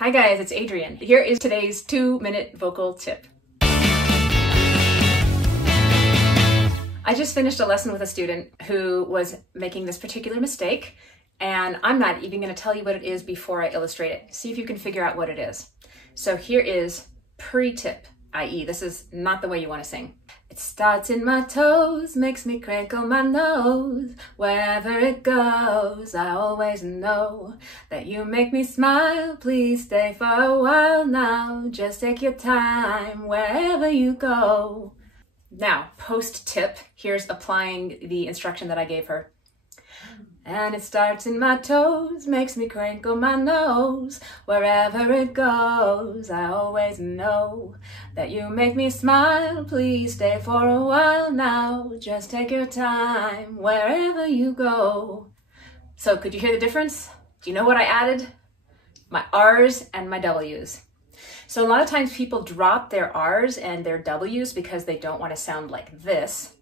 Hi guys, it's Adrienne. Here is today's 2-minute vocal tip. I just finished a lesson with a student who was making this particular mistake, and I'm not even going to tell you what it is before I illustrate it. See if you can figure out what it is. So here is Pretip, i.e. this is not the way you want to sing. It starts in my toes, makes me crinkle my nose. Wherever it goes, I always know that you make me smile. Please stay for a while now. Just take your time wherever you go. Now, post-tip, here's applying the instruction that I gave her. And it starts in my toes, makes me crinkle my nose. Wherever it goes, I always know that you make me smile. Please stay for a while now. Just take your time wherever you go. So could you hear the difference? Do you know what I added? My R's and my W's. So a lot of times people drop their R's and their W's because they don't want to sound like this.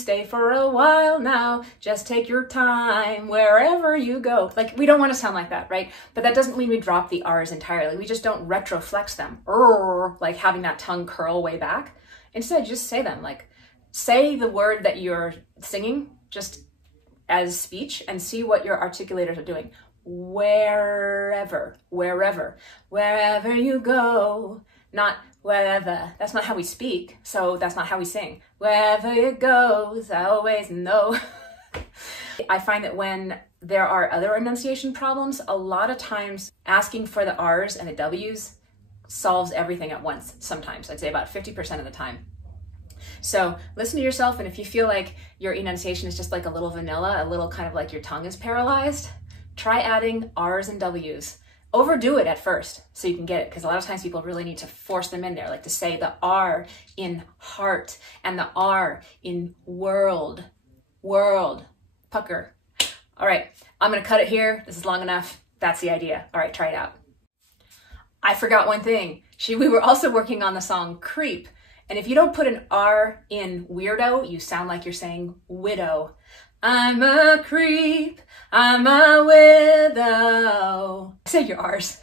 Stay for a while now, just take your time wherever you go. Like, we don't want to sound like that, right? But that doesn't mean we drop the R's entirely. We just don't retroflex them, like having that tongue curl way back. Instead, just say them. Like, say the word that you're singing just as speech and see what your articulators are doing. Wherever, wherever, wherever you go, not wherever. That's not how we speak, so that's not how we sing. Wherever it goes, I always know. I find that when there are other enunciation problems, a lot of times asking for the R's and the W's solves everything at once sometimes. I'd say about 50% of the time. So listen to yourself, and if you feel like your enunciation is just like a little vanilla, a little kind of like your tongue is paralyzed, try adding R's and W's. Overdo it at first so you can get it, because a lot of times people really need to force them in there, like to say the R in heart and the R in world, pucker. All right, I'm gonna cut it here. This is long enough. That's the idea. All right, try it out. I forgot one thing. We were also working on the song Creep, and if you don't put an R in weirdo, you sound like you're saying widow. I'm a creep, I'm a widow. Say your R's.